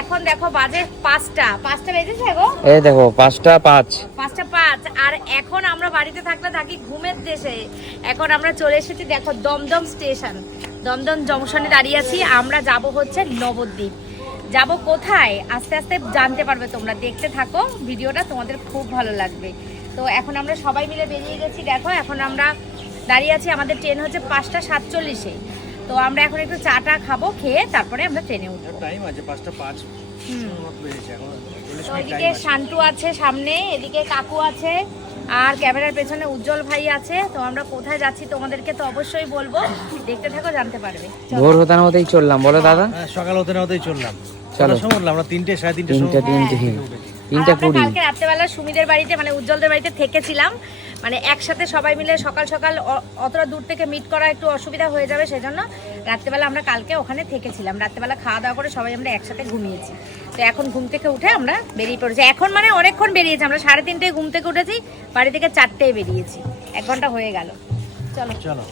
এখন দেখো বাজে 5টা বেজেছে গো। এই দেখো 5:05। আর এখন আমরা বাড়িতে থাকলে থাকি ঘুমের দেশে। এখন আমরা চলে এসেছি দেখো দমদম স্টেশন, দমদম জংশনে দাঁড়িয়ে আছি। আমরা যাব হচ্ছে নবদ্বীপ। যাব কোথায় আস্তে আস্তে জানতে পারবে তোমরা, দেখতে থাকো ভিডিওটা, তোমাদের খুব ভালো লাগবে। তো এখন আমরা সবাই মিলে বেরিয়ে গেছি। দেখো এখন আমরা দাঁড়িয়ে আছি, আমাদের ট্রেন হচ্ছে 5:47-এ। তো আমরা এখন একটু চাটা খাবো, খেয়ে তারপরে আমরা ট্রেনে উঠবো। টাইম আছে 5:05 মত বেজেছে এখন। তো এদিকে শান্টু আছে সামনে, এদিকে কাকু আছে, আর ক্যামেরার পেছনে উজ্জ্বল ভাই আছে। তো আমরা কোথায় যাচ্ছি তোমাদেরকে তো অবশ্যই বলবো, দেখতে থাকো জানতে পারবে। ভোর হতে না হতেই চললাম, বলো দাদা। হ্যাঁ, সকাল হতে না হতেই চললাম। চলো সময় উঠলাম আমরা 3টে 3:30 সময়। 3:20। কালকে রাত্রেবেলা সুমিদের বাড়িতে মানে উজ্জ্বলদের বাড়িতে থেকেছিলাম, মানে একসাথে সবাই মিলে সকাল সকাল অতটা দূর থেকে মিট করা একটু অসুবিধা হয়ে যাবে, সেজন্য রাত্রেবেলা আমরা কালকে ওখানে থেকেছিলাম। রাত্রেবেলা খাওয়া দাওয়া করে সবাই আমরা একসাথে ঘুমিয়েছি। তো এখন ঘুম থেকে উঠে আমরা বেরিয়ে পড়েছি। এখন মানে অনেকক্ষণ বেরিয়েছি, আমরা 3:30টায় ঘুম থেকে উঠেছি, বাড়ি থেকে 4টায় বেরিয়েছি, 1 ঘন্টা হয়ে গেল। চলো চলো।